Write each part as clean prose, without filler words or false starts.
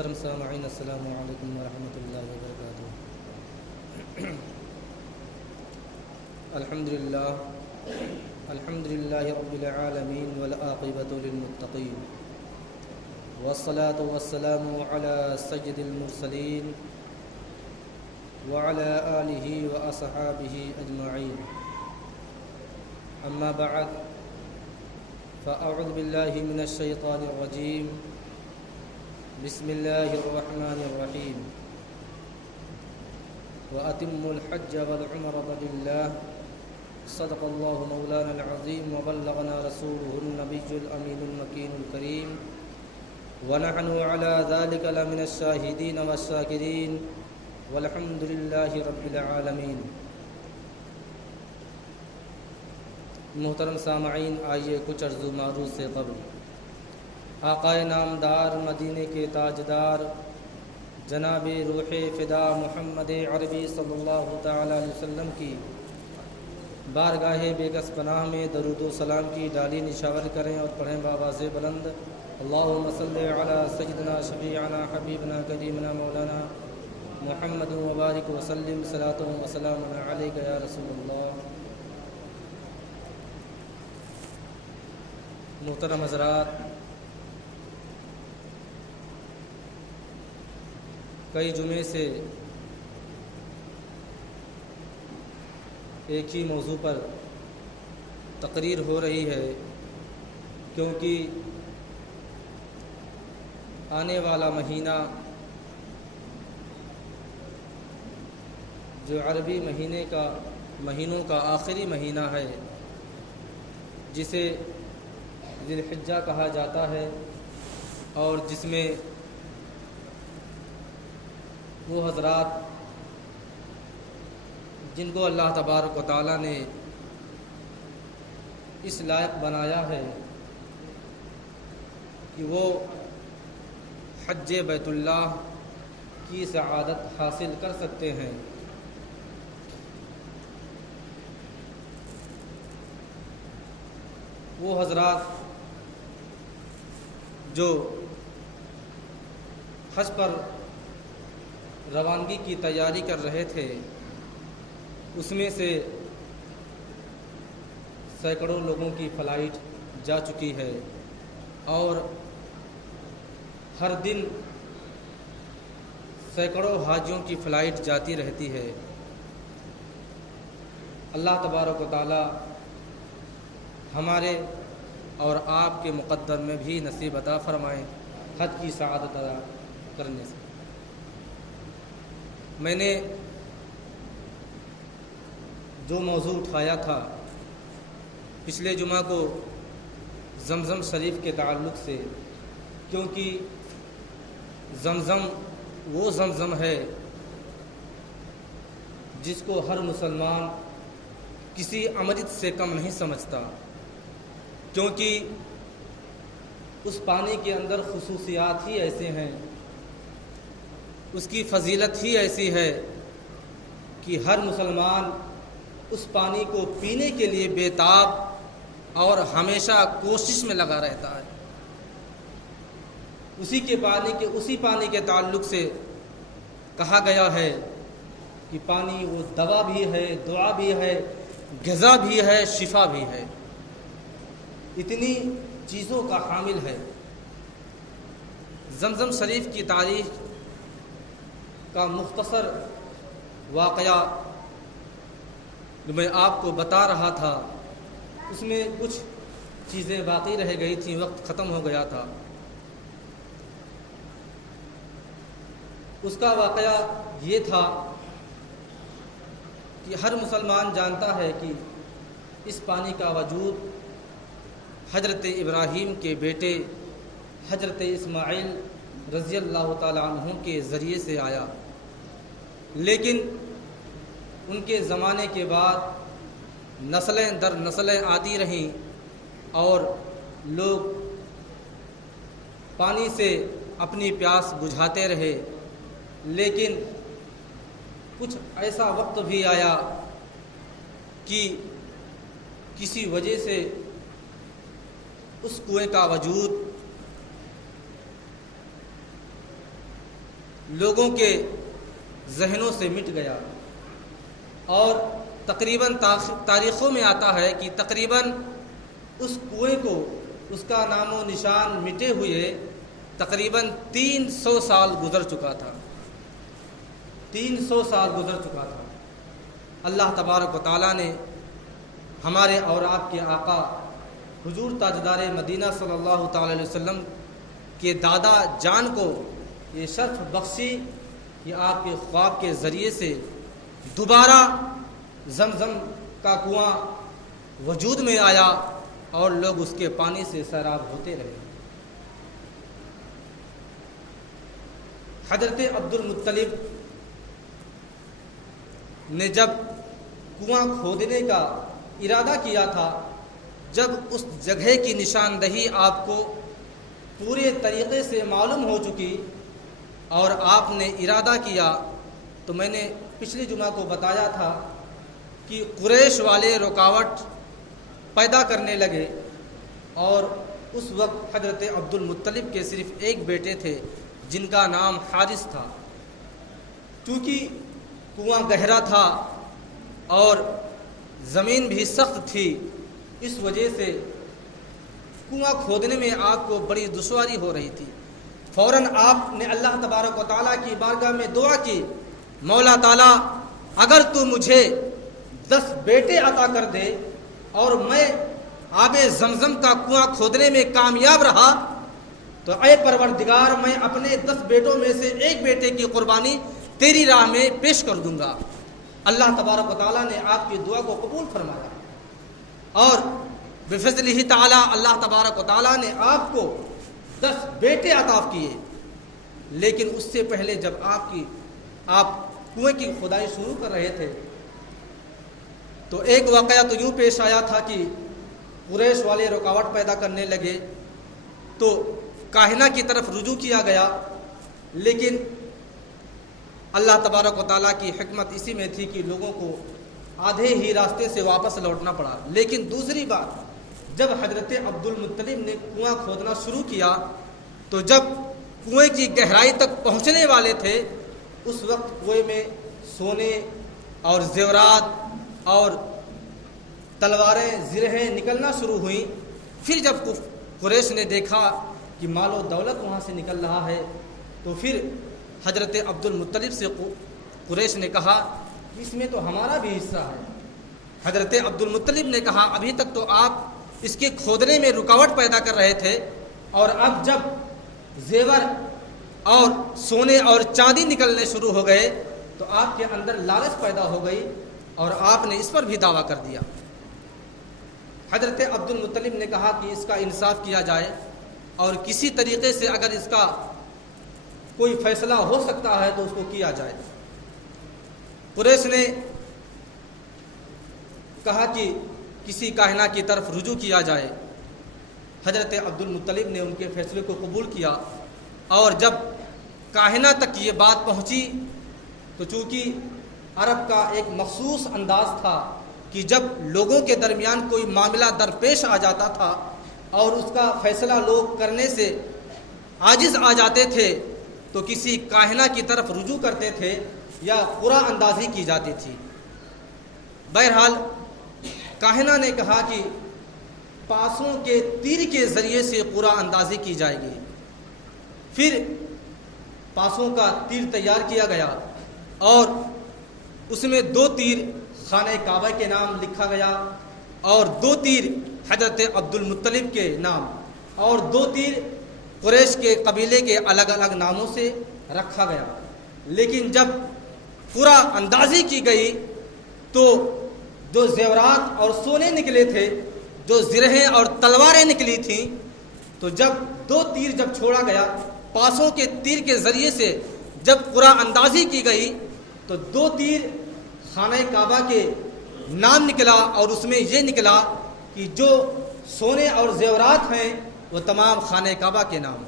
محترم سامعین، السلام علیکم ورحمۃ اللہ وبرکاتہ۔ الحمدللہ رب العالمین والعاقبۃ للمتقین، والصلاة والسلام علی سید المرسلین وعلی آلہ واصحابہ اجمعین، اما بعد فاعوذ باللہ من الشیطان الرجیم، بسم اللہ الرحمن الرحیم۔ وَأَتِمُّوا الْحَجَّ وَالْعُمْرَةَ لِلَّهِ صدق اللہ مولانا العظیم وبلغنا رسولہ النبی الامین المکین الکریم، ونحن علی ذلک لمن الشاہدین والشاکرین، والحمد للہ رب العالمین۔ محترم سامعین، آئیے کچھ عرض و معروض سے قبل آقائے نامدار، مدینے کے تاجدار، جناب روح فدا محمد عربی صلی اللہ تعالی علیہ وسلم کی بارگاہ بیکس پناہ میں درود و سلام کی ڈالی نشاور کریں اور پڑھیں بآواز بلند، اللہم صلی علی سیدنا شفیعنا حبیبنا کریمنا مولانا محمد مبارک وسلم، صلاۃ و سلام علیک یا رسول اللہ۔ محترم حضرات، کئی جمعے سے ایک ہی موضوع پر تقریر ہو رہی ہے، کیونکہ آنے والا مہینہ جو عربی مہینوں کا آخری مہینہ ہے، جسے ذی الحجہ کہا جاتا ہے، اور جس میں وہ حضرات جن کو اللہ تبارک و تعالیٰ نے اس لائق بنایا ہے کہ وہ حج بیت اللہ کی سعادت حاصل کر سکتے ہیں، وہ حضرات جو حج پر روانگی کی تیاری کر رہے تھے، اس میں سے سینکڑوں لوگوں کی فلائٹ جا چکی ہے، اور ہر دن سینکڑوں حاجیوں کی فلائٹ جاتی رہتی ہے۔ اللہ تبارک و تعالی ہمارے اور آپ کے مقدر میں بھی نصیب عطا فرمائیں حج کی سعادت ادا کرنے سے۔ میں نے جو موضوع اٹھایا تھا پچھلے جمعہ کو زمزم شریف کے تعلق سے، کیونکہ زمزم وہ زمزم ہے جس کو ہر مسلمان کسی امرت سے کم نہیں سمجھتا، کیونکہ اس پانی کے اندر خصوصیات ہی ایسے ہیں، اس کی فضیلت ہی ایسی ہے کہ ہر مسلمان اس پانی کو پینے کے لیے بیتاب اور ہمیشہ کوشش میں لگا رہتا ہے۔ اسی پانی کے تعلق سے کہا گیا ہے کہ پانی وہ دوا بھی ہے، دعا بھی ہے، غذا بھی ہے، شفا بھی ہے، اتنی چیزوں کا حامل ہے۔ زمزم شریف کی تاریخ کا مختصر واقعہ جو میں آپ کو بتا رہا تھا، اس میں کچھ چیزیں باقی رہ گئی تھیں، وقت ختم ہو گیا تھا۔ اس کا واقعہ یہ تھا کہ ہر مسلمان جانتا ہے کہ اس پانی کا وجود حضرت ابراہیم کے بیٹے حضرت اسماعیل رضی اللہ تعالیٰ عنہ کے ذریعے سے آیا، لیکن ان کے زمانے کے بعد نسلیں در نسلیں آتی رہیں اور لوگ پانی سے اپنی پیاس بجھاتے رہے، لیکن کچھ ایسا وقت بھی آیا کہ کسی وجہ سے اس کنویں کا وجود لوگوں کے ذہنوں سے مٹ گیا، اور تقریباً تاریخوں میں آتا ہے کہ تقریباً اس کنویں کو، اس کا نام و نشان مٹے ہوئے تقریباً 300 سال گزر چکا تھا، 300 سال گزر چکا تھا۔ اللہ تبارک و تعالیٰ نے ہمارے اور آپ کے آقا حضور تاجدار مدینہ صلی اللہ تعالی علیہ وسلم کے دادا جان کو یہ شرف بخشی کہ آپ کے خواب کے ذریعے سے دوبارہ زمزم کا کنواں وجود میں آیا اور لوگ اس کے پانی سے سیراب ہوتے رہے۔ حضرت عبد المطلب نے جب کنواں کھودنے کا ارادہ کیا تھا، جب اس جگہ کی نشاندہی آپ کو پورے طریقے سے معلوم ہو چکی اور آپ نے ارادہ کیا، تو میں نے پچھلی جمعہ کو بتایا تھا کہ قریش والے رکاوٹ پیدا کرنے لگے، اور اس وقت حضرت عبد المطلب کے صرف ایک بیٹے تھے جن کا نام حارث تھا۔ چونکہ کنواں گہرا تھا اور زمین بھی سخت تھی، اس وجہ سے کنواں کھودنے میں آپ کو بڑی دشواری ہو رہی تھی۔ فوراً آپ نے اللہ تبارک و تعالیٰ کی بارگاہ میں دعا کی، مولا تعالیٰ اگر تو مجھے 10 بیٹے عطا کر دے اور میں آب زمزم کا کنواں کھودنے میں کامیاب رہا تو اے پروردگار میں اپنے 10 بیٹوں میں سے ایک بیٹے کی قربانی تیری راہ میں پیش کر دوں گا۔ اللہ تبارک و تعالیٰ نے آپ کی دعا کو قبول فرمایا، اور بفضلہ تعالیٰ اللہ تبارک و تعالیٰ نے آپ کو 10 بیٹے عطا کیے۔ لیکن اس سے پہلے جب آپ کنویں کی کھدائی شروع کر رہے تھے تو ایک واقعہ تو یوں پیش آیا تھا کہ قریش والے رکاوٹ پیدا کرنے لگے، تو کاہنہ کی طرف رجوع کیا گیا، لیکن اللہ تبارک و تعالیٰ کی حکمت اسی میں تھی کہ لوگوں کو آدھے ہی راستے سے واپس لوٹنا پڑا۔ لیکن دوسری بات، جب حضرت عبد المطلب نے کنواں کھودنا شروع کیا تو جب کنویں کی گہرائی تک پہنچنے والے تھے، اس وقت کنویں میں سونے اور زیورات اور تلواریں، زرہیں نکلنا شروع ہوئیں۔ پھر جب قریش نے دیکھا کہ مال و دولت وہاں سے نکل رہا ہے، تو پھر حضرت عبد المطلب سے قریش نے کہا کہ اس میں تو ہمارا بھی حصہ ہے۔ حضرت عبد المطلب نے کہا ابھی تک تو آپ اس کے کھودنے میں رکاوٹ پیدا کر رہے تھے، اور اب جب زیور اور سونے اور چاندی نکلنے شروع ہو گئے تو آپ کے اندر لالچ پیدا ہو گئی اور آپ نے اس پر بھی دعویٰ کر دیا۔ حضرت عبد المطلب نے کہا کہ اس کا انصاف کیا جائے اور کسی طریقے سے اگر اس کا کوئی فیصلہ ہو سکتا ہے تو اس کو کیا جائے۔ قریش نے کہا کہ کسی کاہنہ کی طرف رجوع کیا جائے۔ حضرت عبد المطلب نے ان کے فیصلے کو قبول کیا، اور جب کاہنہ تک یہ بات پہنچی تو چونکہ عرب کا ایک مخصوص انداز تھا کہ جب لوگوں کے درمیان کوئی معاملہ درپیش آ جاتا تھا اور اس کا فیصلہ لوگ کرنے سے عاجز آ جاتے تھے تو کسی کاہنہ کی طرف رجوع کرتے تھے یا قرعہ اندازی کی جاتی تھی۔ بہرحال کاہنہ نے کہا کہ پاسوں کے تیر کے ذریعے سے قرعہ اندازی کی جائے گی۔ پھر پاسوں کا تیر تیار کیا گیا اور اس میں 2 تیر خانہ کعبہ کے نام لکھا گیا اور 2 تیر حضرت عبد المطلب کے نام اور 2 تیر قریش کے قبیلے کے الگ الگ ناموں سے رکھا گیا۔ لیکن جب قرعہ اندازی کی گئی تو جو زیورات اور سونے نکلے تھے، جو زرہیں اور تلواریں نکلی تھیں، تو جب 2 تیر جب چھوڑا گیا، پاسوں کے تیر کے ذریعے سے جب قرعہ اندازی کی گئی تو 2 تیر خانہ کعبہ کے نام نکلا اور اس میں یہ نکلا کہ جو سونے اور زیورات ہیں وہ تمام خانہ کعبہ کے نام۔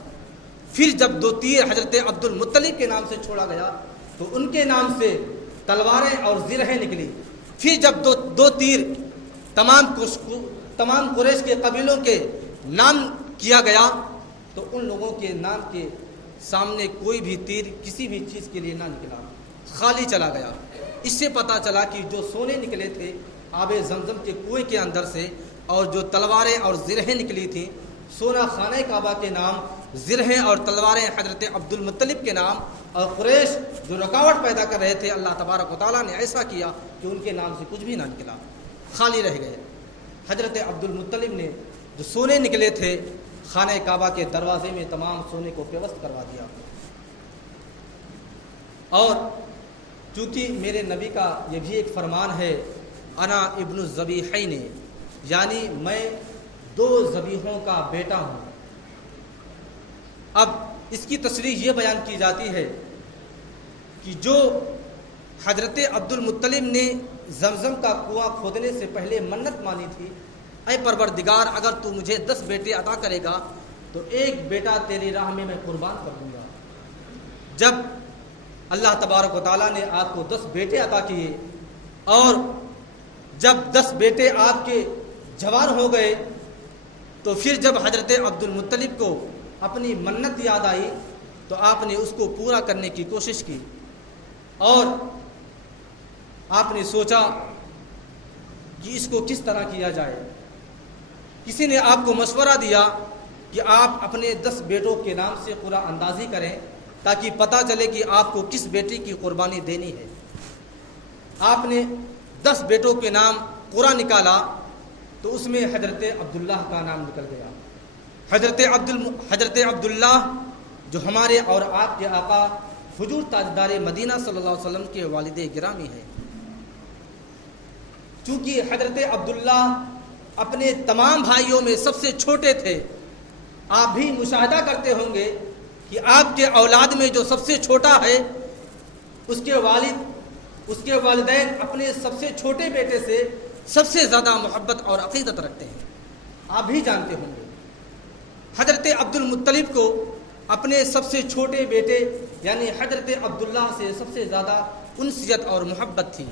پھر جب 2 تیر حضرت عبد المطلب کے نام سے چھوڑا گیا تو ان کے نام سے تلواریں اور زرہیں نکلی۔ پھر جب 2 تیر تمام قریش کے قبیلوں کے نام کیا گیا تو ان لوگوں کے نام کے سامنے کوئی بھی تیر کسی بھی چیز کے لیے نہ نکلا، خالی چلا گیا۔ اس سے پتہ چلا کہ جو سونے نکلے تھے آب زمزم کے کنویں کے اندر سے، اور جو تلواریں اور زرہیں نکلی تھیں، سونا خانہ کعبہ کے نام، زرہیں اور تلواریں حضرت عبد المطلب کے نام، اور قریش جو رکاوٹ پیدا کر رہے تھے، اللہ تبارک و تعالیٰ نے ایسا کیا کہ ان کے نام سے کچھ بھی نہ نکلا، خالی رہ گئے۔ حضرت عبد المطلب نے جو سونے نکلے تھے خانہ کعبہ کے دروازے میں تمام سونے کو پیوست کروا دیا۔ اور چونکہ میرے نبی کا یہ بھی ایک فرمان ہے، انا ابن الذبیحین، یعنی میں 2 ذبیحوں کا بیٹا ہوں۔ اب اس کی تشریح یہ بیان کی جاتی ہے کہ جو حضرت عبد المطلب نے زمزم کا کنواں کھودنے سے پہلے منت مانی تھی، اے پروردگار اگر تو مجھے 10 بیٹے عطا کرے گا تو ایک بیٹا تیری راہ میں قربان کر دوں گا۔ جب اللہ تبارک و تعالیٰ نے آپ کو 10 بیٹے عطا کیے، اور جب 10 بیٹے آپ کے جوان ہو گئے، تو پھر جب حضرت عبد المطلب کو اپنی منت یاد آئی تو آپ نے اس کو پورا کرنے کی کوشش کی، اور آپ نے سوچا کہ اس کو کس طرح کیا جائے۔ کسی نے آپ کو مشورہ دیا کہ آپ اپنے 10 بیٹوں کے نام سے قرعہ اندازی کریں تاکہ پتہ چلے کہ آپ کو کس بیٹی کی قربانی دینی ہے۔ آپ نے 10 بیٹوں کے نام قرعہ نکالا تو اس میں حضرت عبداللہ کا نام نکل گیا۔ حضرت عبداللہ جو ہمارے اور آپ کے آقا حضور تاجدار مدینہ صلی اللہ علیہ وسلم کے والد گرامی ہیں۔ چونکہ حضرت عبداللہ اپنے تمام بھائیوں میں سب سے چھوٹے تھے، آپ بھی مشاہدہ کرتے ہوں گے کہ آپ کے اولاد میں جو سب سے چھوٹا ہے اس کے والدین اپنے سب سے چھوٹے بیٹے سے سب سے زیادہ محبت اور عقیدت رکھتے ہیں، آپ بھی جانتے ہوں گے۔ حضرت عبد المطلب کو اپنے سب سے چھوٹے بیٹے یعنی حضرت عبداللہ سے سب سے زیادہ انسیت اور محبت تھی،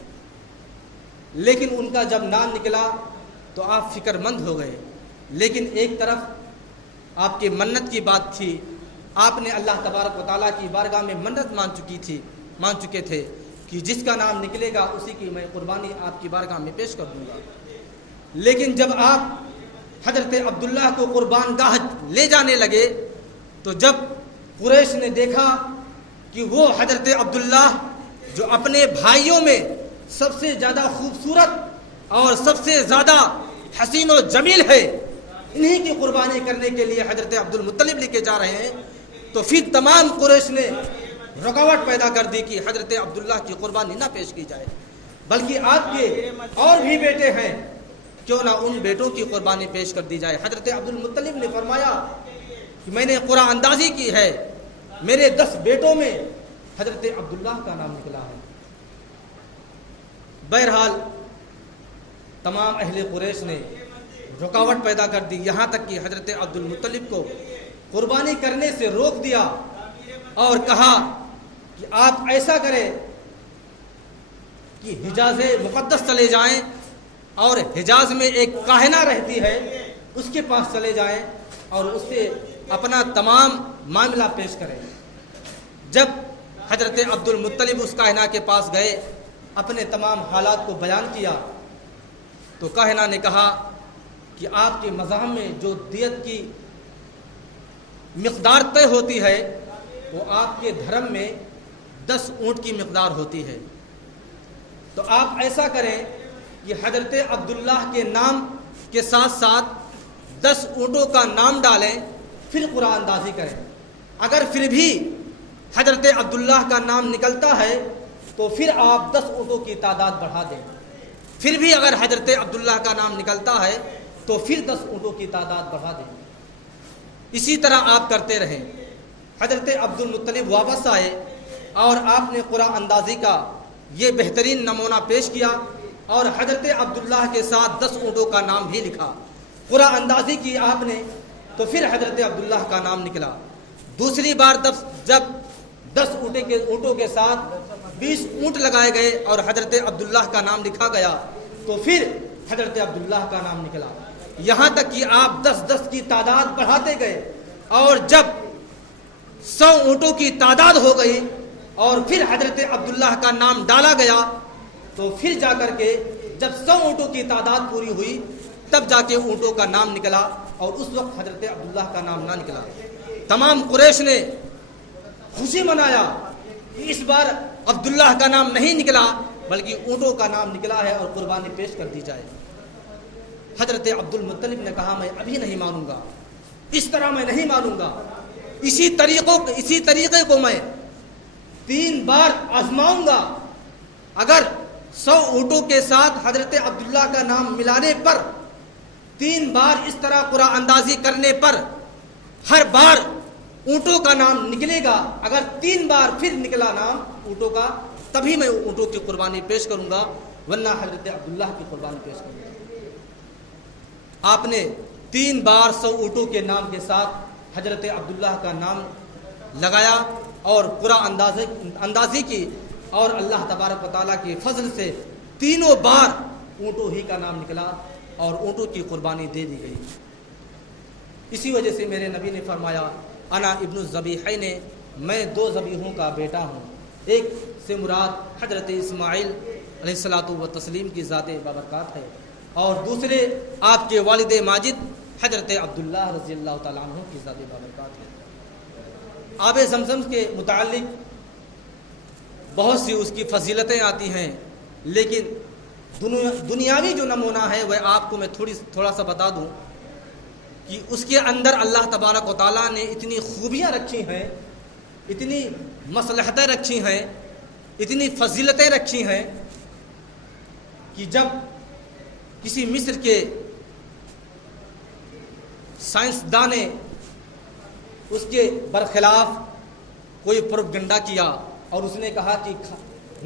لیکن ان کا جب نام نکلا تو آپ فکر مند ہو گئے۔ لیکن ایک طرف آپ کے منت کی بات تھی، آپ نے اللہ تبارک و تعالیٰ کی بارگاہ میں منت مان چکے تھے کہ جس کا نام نکلے گا اسی کی میں قربانی آپ کی بارگاہ میں پیش کر دوں گا۔ لیکن جب آپ حضرت عبداللہ کو قربان گاہ لے جانے لگے تو جب قریش نے دیکھا کہ وہ حضرت عبداللہ جو اپنے بھائیوں میں سب سے زیادہ خوبصورت اور سب سے زیادہ حسین و جمیل ہے، انہی کی قربانی کرنے کے لیے حضرت عبد المطلب لے کے جا رہے ہیں، تو پھر تمام قریش نے رکاوٹ پیدا کر دی کہ حضرت عبداللہ کی قربانی نہ پیش کی جائے، بلکہ آپ کے اور بھی بیٹے ہیں، کیوں نہ ان بیٹوں کی قربانی پیش کر دی جائے۔ حضرت عبد المطلب نے فرمایا کہ میں نے قرعہ اندازی کی ہے، میرے 10 بیٹوں میں حضرت عبداللہ کا نام نکلا ہے۔ بہرحال تمام اہل قریش نے رکاوٹ پیدا کر دی، یہاں تک کہ حضرت عبد المطلب کو قربانی کرنے سے روک دیا اور کہا کہ آپ ایسا کریں کہ حجاز مقدس چلے جائیں اور حجاز میں ایک کاہنہ رہتی ہے اس کے پاس چلے جائیں اور اس سے اپنا تمام معاملہ پیش کریں۔ جب حضرت عبد المطلب اس کاہنہ کے پاس گئے، اپنے تمام حالات کو بیان کیا، تو کاہنہ نے کہا کہ آپ کے مذہب میں جو دیت کی مقدار طے ہوتی ہے وہ آپ کے دھرم میں 10 اونٹ کی مقدار ہوتی ہے، تو آپ ایسا کریں کہ حضرت عبداللہ کے نام کے ساتھ ساتھ 10 اونٹوں کا نام ڈالیں، پھر قرعہ اندازی کریں۔ اگر پھر بھی حضرت عبداللہ کا نام نکلتا ہے تو پھر آپ 10 اونٹوں کی تعداد بڑھا دیں، پھر بھی اگر حضرت عبداللہ کا نام نکلتا ہے تو پھر 10 اونٹوں کی تعداد بڑھا دیں۔ اسی طرح آپ کرتے رہیں۔ حضرت عبد المطلب واپس آئے اور آپ نے قرعہ اندازی کا یہ بہترین نمونہ پیش کیا اور حضرت عبداللہ کے ساتھ 10 اونٹوں کا نام بھی لکھا۔ قرعہ اندازی کی آپ نے تو پھر حضرت عبداللہ کا نام نکلا۔ دوسری بار جب 10 اونٹوں کے ساتھ 20 اونٹ لگائے گئے اور حضرت عبداللہ کا نام لکھا گیا تو پھر حضرت عبداللہ کا نام نکلا، یہاں تک کہ آپ 10 کی تعداد بڑھاتے گئے، اور جب 100 اونٹوں کی تعداد ہو گئی اور پھر حضرت عبداللہ کا نام ڈالا گیا، تو پھر جا کر کے جب 100 اونٹوں کی تعداد پوری ہوئی تب جا کے اونٹوں کا نام نکلا، اور اس وقت حضرت عبداللہ کا نام نہ نکلا۔ تمام قریش نے خوشی منایا کہ اس بار عبداللہ کا نام نہیں نکلا بلکہ اونٹوں کا نام نکلا ہے اور قربانی پیش کر دی جائے۔ حضرت عبد المطلب نے کہا میں ابھی نہیں مانوں گا، اس طرح میں نہیں مانوں گا، اسی طریقے کو میں 3 بار آزماؤں گا۔ اگر 100 اونٹوں کے ساتھ حضرت عبداللہ کا نام ملانے پر 3 بار اس طرح قرآن اندازی کرنے پر ہر بار اونٹوں کا نام نکلے گا، اگر 3 بار پھر نکلا نام اونٹوں کا تبھی میں اونٹوں کی قربانی پیش کروں گا، ورنہ حضرت عبداللہ کی قربانی پیش کروں گا۔ آپ نے 3 بار 100 اونٹوں کے نام کے ساتھ حضرت عبداللہ کا نام لگایا اور قرآن اندازی کی، اور اللہ تبارک و تعالیٰ کے فضل سے تینوں بار اونٹوں ہی کا نام نکلا اور اونٹوں کی قربانی دے دی گئی۔ اسی وجہ سے میرے نبی نے فرمایا انا ابن الذبیحین، میں 2 ذبیحوں کا بیٹا ہوں، ایک سے مراد حضرت اسماعیل علیہ الصلوۃ والتسلیم کی ذات بابرکات ہے، اور دوسرے آپ کے والد ماجد حضرت عبداللہ رضی اللہ تعالیٰ عنہ کی ذات بابرکات ہے۔ آب زمزم کے متعلق بہت سی اس کی فضیلتیں آتی ہیں، لیکن دنیاوی جو نمونہ ہے وہ آپ کو میں تھوڑا سا بتا دوں کہ اس کے اندر اللہ تبارک و تعالیٰ نے اتنی خوبیاں رکھی ہیں، اتنی مصلحتیں رکھی ہیں، اتنی فضیلتیں رکھی ہیں کہ جب کسی مصر کے سائنسداں نے اس کے برخلاف کوئی پروپیگنڈا کیا اور اس نے کہا کہ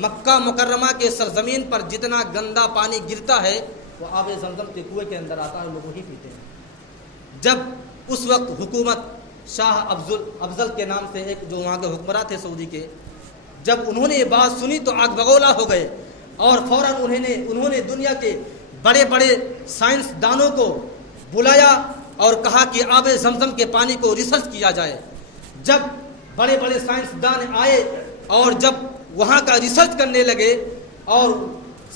مکہ مکرمہ کے سرزمین پر جتنا گندا پانی گرتا ہے وہ آب زمزم کے کنویں کے اندر آتا ہے، لوگ وہی پیتے ہیں۔ جب اس وقت حکومت شاہ افضل کے نام سے ایک جو وہاں کے حکمراں تھے سعودی کے، جب انہوں نے یہ بات سنی تو آگ بگولا ہو گئے، اور فوراً انہوں نے دنیا کے بڑے بڑے سائنسدانوں کو بلایا اور کہا کہ آب زمزم کے پانی کو ریسرچ کیا جائے۔ جب بڑے بڑے سائنسدان آئے اور جب وہاں کا ریسرچ کرنے لگے، اور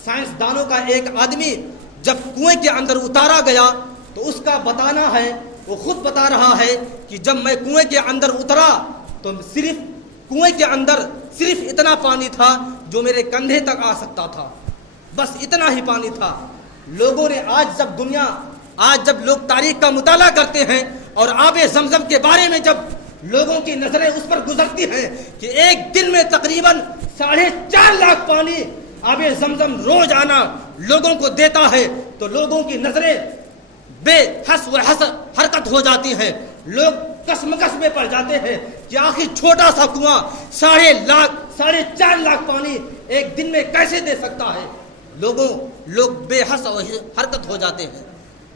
سائنسدانوں کا ایک آدمی جب کنویں کے اندر اتارا گیا تو اس کا بتانا ہے، وہ خود بتا رہا ہے کہ جب میں کنویں کے اندر اترا تو صرف کنویں کے اندر صرف اتنا پانی تھا جو میرے کندھے تک آ سکتا تھا، بس اتنا ہی پانی تھا۔ لوگوں نے آج جب لوگ تاریخ کا مطالعہ کرتے ہیں اور آب زمزم کے بارے میں جب لوگوں کی نظریں اس پر گزرتی ہیں کہ ایک دن میں تقریباً 4.5 لاکھ پانی آب زمزم روزانہ لوگوں کو دیتا ہے، تو لوگوں کی نظریں بے حس و حرکت ہو جاتی ہیں، لوگ کشمکش میں پڑ جاتے ہیں کہ آخر چھوٹا سا کنواں 4.5 لاکھ پانی ایک دن میں کیسے دے سکتا ہے۔ لوگ بے حس و حرکت ہو جاتے ہیں،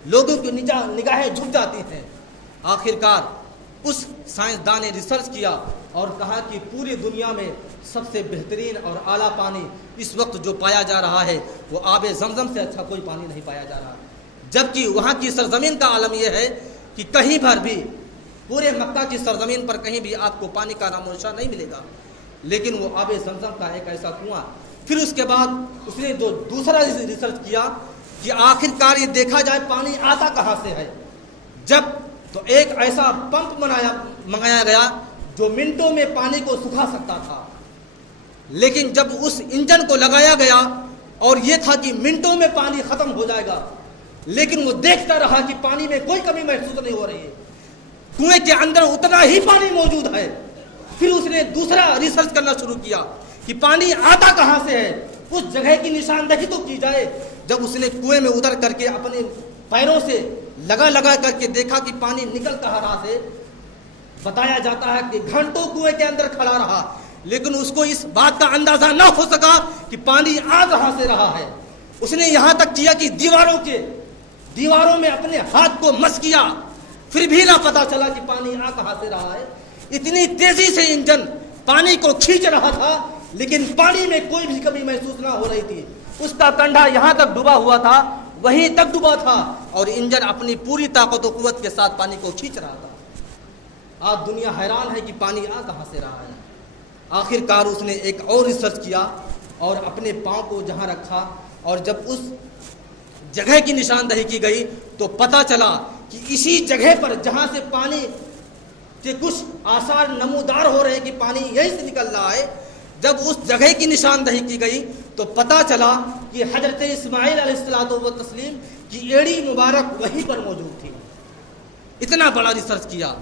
لوگوں کی نگاہیں جھک جاتی ہیں۔ آخرکار اس سائنسدان نے ریسرچ کیا اور کہا کہ پوری دنیا میں سب سے بہترین اور اعلیٰ پانی اس وقت جو پایا جا رہا ہے وہ آب زمزم سے اچھا کوئی پانی نہیں پایا جا رہا، جبکہ وہاں کی سرزمین کا عالم یہ ہے کہ کہیں پر بھی پورے مکہ کی سرزمین پر کہیں بھی آپ کو پانی کا نام و نشان نہیں ملے گا، لیکن وہ آب زمزم کا ایک ایسا کنواں۔ پھر اس کے بعد اس نے جو دوسرا ریسرچ کیا کہ آخرکار یہ دیکھا جائے پانی آتا کہاں سے ہے، جب تو ایک ایسا پمپ منگایا گیا جو منٹوں میں پانی کو سکھا سکتا تھا، لیکن جب اس انجن کو لگایا گیا اور یہ تھا کہ منٹوں میں پانی ختم ہو جائے گا، لیکن وہ دیکھتا رہا کہ پانی میں کوئی کمی محسوس نہیں ہو رہی ہے، کنویں کے اندر اتنا ہی پانی موجود ہے۔ پھر اس نے دوسرا ریسرچ کرنا شروع کیا کہ پانی آتا کہاں سے ہے، اس جگہ کی نشاندہی تو کی جائے۔ جب اس نے کنویں میں اتر کر کے اپنے پیروں سے لگا کر کے دیکھا کہ پانی نکل کہاں رہا سے، بتایا جاتا ہے کہ گھنٹوں کنویں کے اندر کھڑا رہا، لیکن اس کو اس بات کا اندازہ نہ ہو سکا کہ پانی آ کہاں سے رہا ہے۔ اس نے یہاں تک کیا کہ دیواروں میں اپنے ہاتھ کو مس کیا، پھر بھی نہ پتا چلا کہ پانی آ کہاں سے رہا ہے۔ اتنی تیزی سے انجن پانی کو کھینچ رہا تھا، لیکن پانی میں کوئی بھی کمی محسوس نہ ہو رہی تھی۔ اس کا کنڈا یہاں تک ڈوبا ہوا تھا، وہیں تک ڈوبا تھا، اور انجن اپنی پوری طاقت و قوت کے ساتھ پانی کو کھینچ رہا تھا۔ آج دنیا حیران ہے کہ پانی آ کہاں سے رہا ہے۔ آخر کار اس نے ایک اور ریسرچ کیا اور اپنے پاؤں کو جہاں رکھا، اور جب اس جگہ کی نشاندہی کی گئی تو پتہ چلا کہ اسی جگہ پر جہاں سے پانی کے کچھ آثار نمودار ہو رہے ہیں کہ پانی یہیں سے نکل رہا ہے، جب اس جگہ کی نشاندہی کی گئی تو پتہ چلا کہ حضرت اسماعیل علیہ الصلوۃ والتسلیم کی ایڑی مبارک وہیں پر موجود تھی۔ اتنا بڑا ریسرچ کیا۔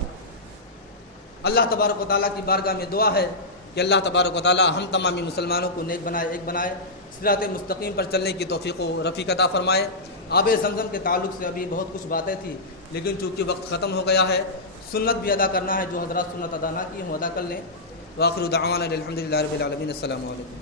اللہ تبارک و تعالیٰ کی بارگاہ میں دعا ہے کہ اللہ تبارک و تعالیٰ ہم تمامی مسلمانوں کو نیک بنائے، ایک بنائے، صراط مستقیم پر چلنے کی توفیق و رفیق عطا فرمائے۔ آب زمزم کے تعلق سے ابھی بہت کچھ باتیں تھیں، لیکن چونکہ وقت ختم ہو گیا ہے، سنت بھی ادا کرنا ہے، جو حضرات سنت ادا نہ کی ہوں ادا کر لیں۔ وآخر دعوانا الحمد للہ رب العالمین۔ السلام علیکم۔